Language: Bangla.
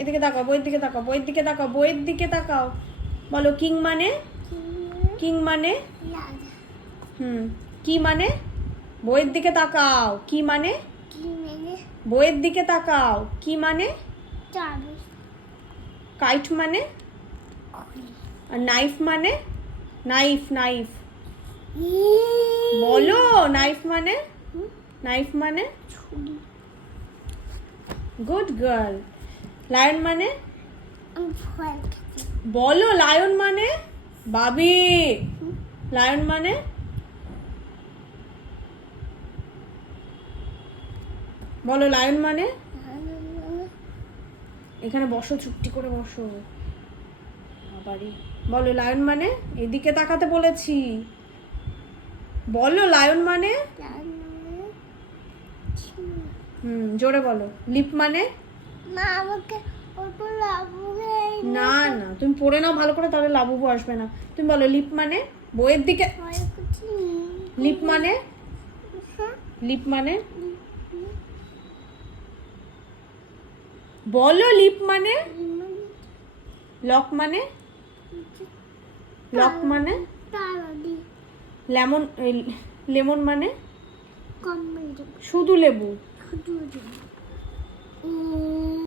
এদিকে তাকাও, বইয়ের দিকে তাকাও, বইয়ের দিকে তাকাও, বইয়ের দিকে তাকাও। বলো কিং মানে? কিং মানে? কি মানে? বইয়ের দিকে তাকাও, কি মানে? বইয়ের দিকে তাকাও, কি মানে? কাইট মানে? আর নাইফ মানে? নাইফ নাইফ বলো, নাইফ মানে? নাইফ মানে? Good girl. লায়ন মানে? বলো লায়ন মানে? বাবি, লায়ন মানে? বলো লায়ন মানে? এখানে বসো, চুপটি করে বসো। বাবারে, বলো লায়ন মানে? এদিকে তাকাতে বলেছি। বলো লায়ন মানে? জোরে বলো। লিপ মানে? না না, তুমি পড়ে নাও ভালো করে, তাহলে লাবুবু আসবে না। তুমি বলো লিপ মানে? বইয়ের দিকে। লিপ মানে? লিপ মানে? বলো লিপ মানে? লক মানে? লক মানে? লেমন, লেমন মানে? শুধু লেবু।